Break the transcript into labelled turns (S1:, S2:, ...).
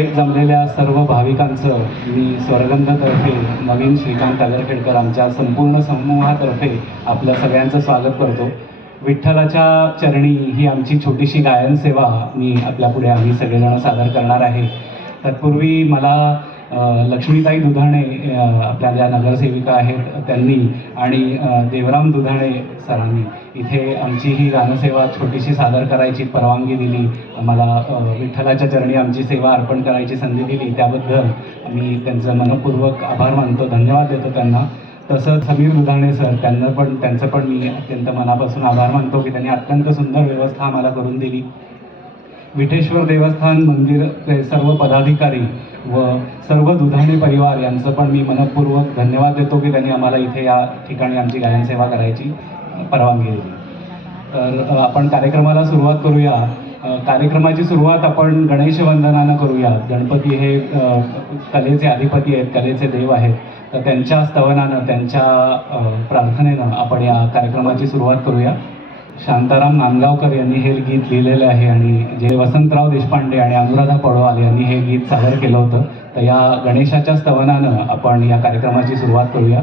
S1: जमलेल्या सर्व भाविकांचं मी स्वर्गंधतर्फे नवीन श्रीकांत अगरखेडकर आमच्या संपूर्ण समूहातर्फे आपल्या सगळ्यांचं स्वागत करतो. विठ्ठलाच्या चरणी ही आमची छोटीशी गायन सेवा मी आपल्यापुढे आम्ही सगळेजण सादर करणार आहे. तत्पूर्वी मला लक्ष्मीताई दुधाणे आपल्या ज्या नगरसेविका आहेत त्यांनी आणि देवराम दुधाणे सरांनी इथे आमची ही गानसेवा छोटीशी सादर करायची परवानगी दिली. मला विठ्ठलाच्या चरणी आमची सेवा अर्पण करायची संधी दिली. त्याबद्दल मी त्यांचं मनपूर्वक आभार मानतो. धन्यवाद देतो त्यांना. तसं समीर दुधाणे सर त्यांना पण त्यांचं पण मी अत्यंत मनापासून आभार मानतो की त्यांनी अत्यंत सुंदर व्यवस्था आम्हाला करून दिली. विठेश्वर देवस्थान मंदिर ते सर्व पदाधिकारी व सर्व दुधाणे परिवार यांचं पण मी मनपूर्वक धन्यवाद देतो की त्यांनी आम्हाला इथे या ठिकाणी आमची गायनसेवा करायची परवानगी दिली. तर आपण कार्यक्रमाला सुरुवात करूया. कार्यक्रमाची सुरुवात आपण गणेश वंदनानं करूया. गणपती हे कलेचे अधिपती आहेत कलेचे देव आहेत. तर त्यांच्या स्तवनानं त्यांच्या प्रार्थनेनं आपण या कार्यक्रमाची सुरुवात करूया. शांताराम नांदगावकर यांनी हे गीत लिहिलेलं आहे आणि जे वसंतराव देशपांडे आणि अनुराधा पडवाल यांनी हे गीत सादर केलं होतं. तर या गणेशाच्या स्तवनानं आपण या कार्यक्रमाची सुरुवात करूया.